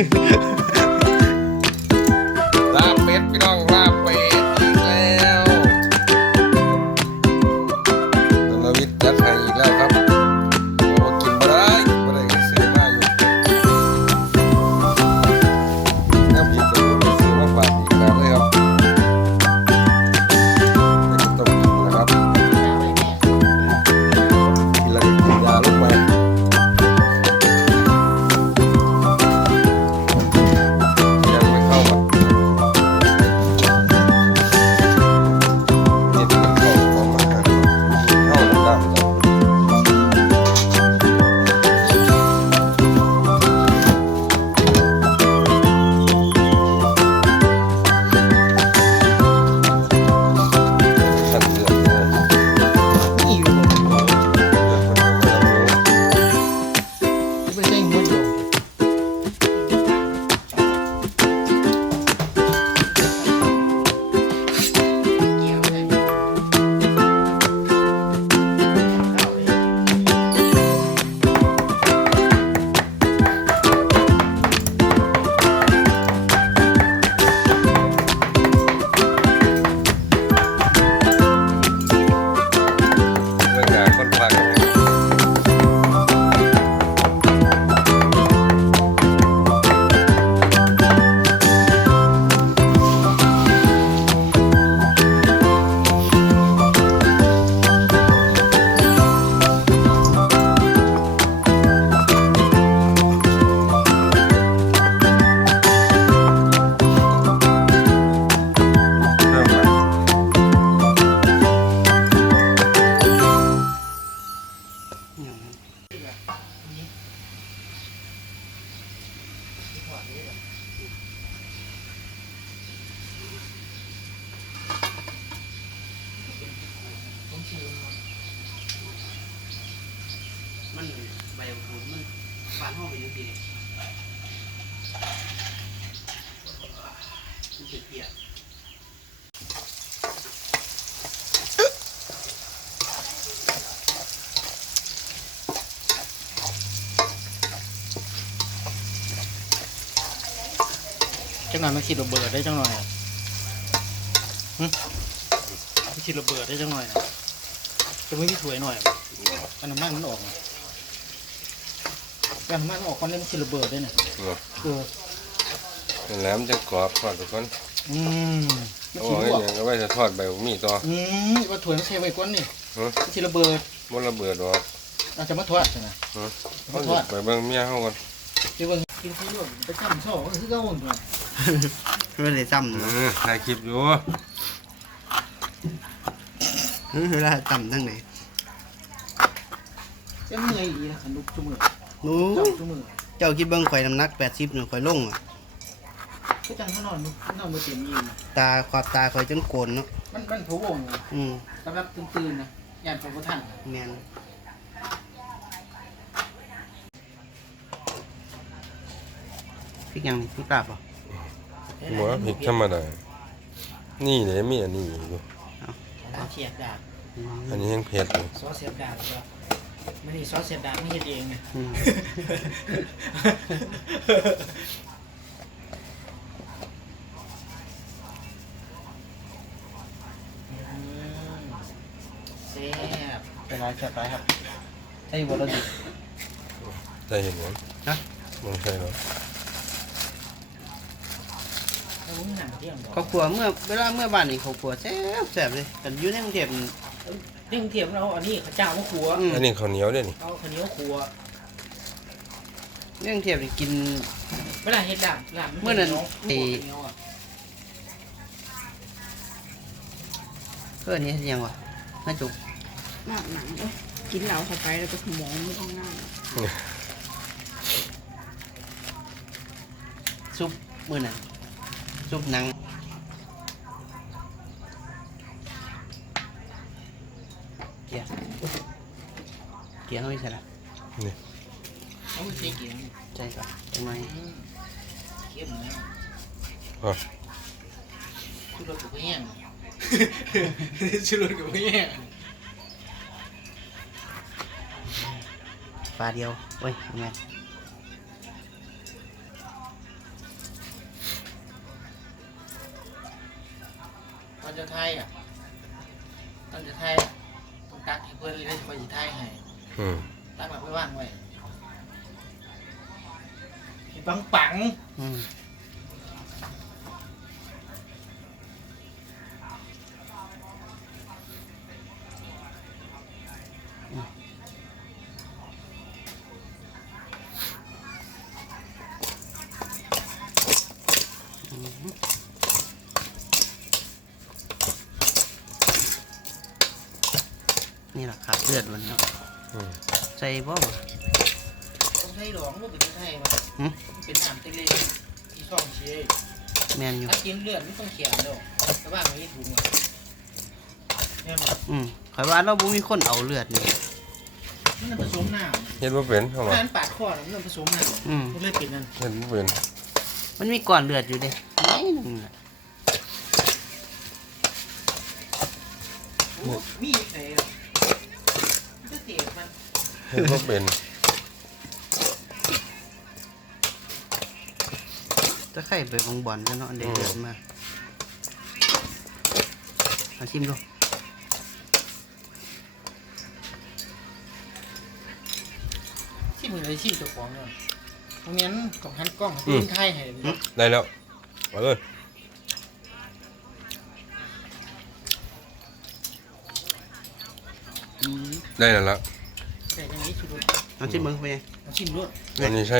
Yeah. มันใบหูมันฟานห้องไปยังทีเนี่ยมันเปียก จังหน่อยมันคิดระเบิดได้จังหน่อยอะหึมันคิดระเบิดได้จังหน่อยอะจะไม่มีถ้วยหน่อยอะอันน้ำมันมันออกอะอันน้ำมันมันออกก่อนเล่นมันคิดระเบิดได้เนี่ยเนาะเออนั่นแหล้วมันจะกรอบทอดทุกคนอืมมันโอ้คิดยบวกยังก็ไว้จะทอดใบหมี่ต่ออืมว่าถ้วยมันเทไว้ก่อนนี่ฮะมันคิดระเบิดบ่ระเบิดหรอกอาจจะมาทอดใช่ไหม ฮะมาเอาทอด ไปเบิ่งเมียเฮาก่อน ที่ว่ากินที่นู่นไปจำช่อก็คือเก่าหมดเลยไม่ได้จเออถ่ายคลิปอยู่ำเวลาจำทั้งไหนจะเมื่อยอีกขันลุกชั่มงหนูเจ้าชั่วโมงเจ้าคิดเบิ้งข่อยน้ำหนักแปดสิบหนึ่งข่อยลงอะก็จังเขานอนนอนมาเต็มยีนตาขอบตาข่อยจนโกนเนาะมันมันผัววงอืมสำหรับตื่นๆนะยานพระพุทธันแมน พริกยังพริกลาบป่ะหมูพริกธรรมดา นี่แหละมีอันนี้อยู่เสียบดาบอันนี้ยังเผ็ดอยู่ซอสเสียบดาบครับไม่นี่ซอสเสียบดาบไม่เห็นเองนะอืมแซ่บเป็นไรแซ่บไรครับใช่บอลดิได้เห็นไหมฮะมันใช่เหรอแล้วมึงหนัง เที่ยงบอกเขาครัวเมื่อเวลาเมื่อบ้านนี่เขาครัวแซ่บแซ่บเลยกันอยู่ในกรุงเทพนี่เรื่องเทียมเราอันนี้ข้าวเจ้ามาครัวอืมอันนี้ข้าวเหนียวด้วยนี่เอาข้าวเหนียวครัวในกรุงเทพนี่กิน เวลาเฮ็ดดาบดาบเมื่อนั้นไอ้ ไอ้เพื่อนนี่ยังวะน่าจุกหนักหนังเอ้ยกินเหล้าเข้าไปแล้วก็สมองไม่ทำงานซุปมื้อนั้น ซุปหนังเกียร์เกียร์เขาไม่ใช่ละเอาไปใส่ จะไทยอะตอนจะไทยอะต้องตักให้เพื่อนเลยได้คอยสิไทยให้อืมตักหลักไว้ว่างไว้ให้ปังปังอืม นี่แหละครับเลือดมันเนาะอืม ใส่บ่บ่ต้องไทยหลองว่าเป็นไทยมาหึเป็นน้ำเตลีที่ช่องเชยแมนอยู่ ถ้ากินเลือดไม่ต้องเขียนดอกแต่ว่าไม่ถุงอะเนี่ยมันอืมข่อยว่าเราบ่มีคนเอาเลือดนี่มันผสมน้เฮ็ดบ่เป็นเท่าำไหร่ถ้ามันปาดคอน่ะมันผสมน้อืมำมันเลยเป็นนั่นเฮ็ดบ่เป็นมันมีก้อนเลือดอยู่เด้นิดนึงน่ะโอ้มีอีกไหนมัน จะเสียมันเฮ็ดบ่เป็นจะไข่ไปบางบ่อนกันเนาะอันเดเลือดมาเอาชิมดูที่มือเลยที่เจ้าของเนี่ยตรงนี้ต้องหันกล้องให้เป็นไทยให้เลยได้แล้วเอาเลย ได้แล้วละแต่อย่างนี้ชิดูเอาชิมเบิ่งไปไงเอาชิมด้วยอันนี้ใช่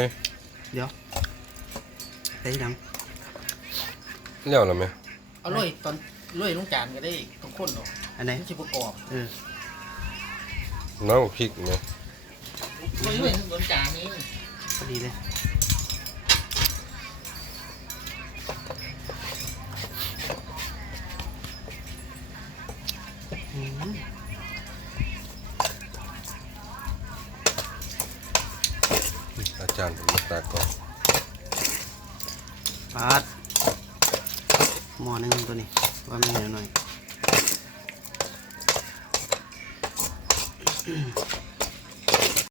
เดี๋ยวใส่หนังแล้วล่ะแม่เอาเลยตอนเลยลงจานก็ได้ตรงข้นดอกอันไหนไม่ใช่ประกอบเออน้ำพริกแม่เลยเลยลงจานนี้พอดีเลย อาจารย์ผมมาตาก่อนปาดหมอนึงตัวนี้ว่ามันเหนียวหน่อย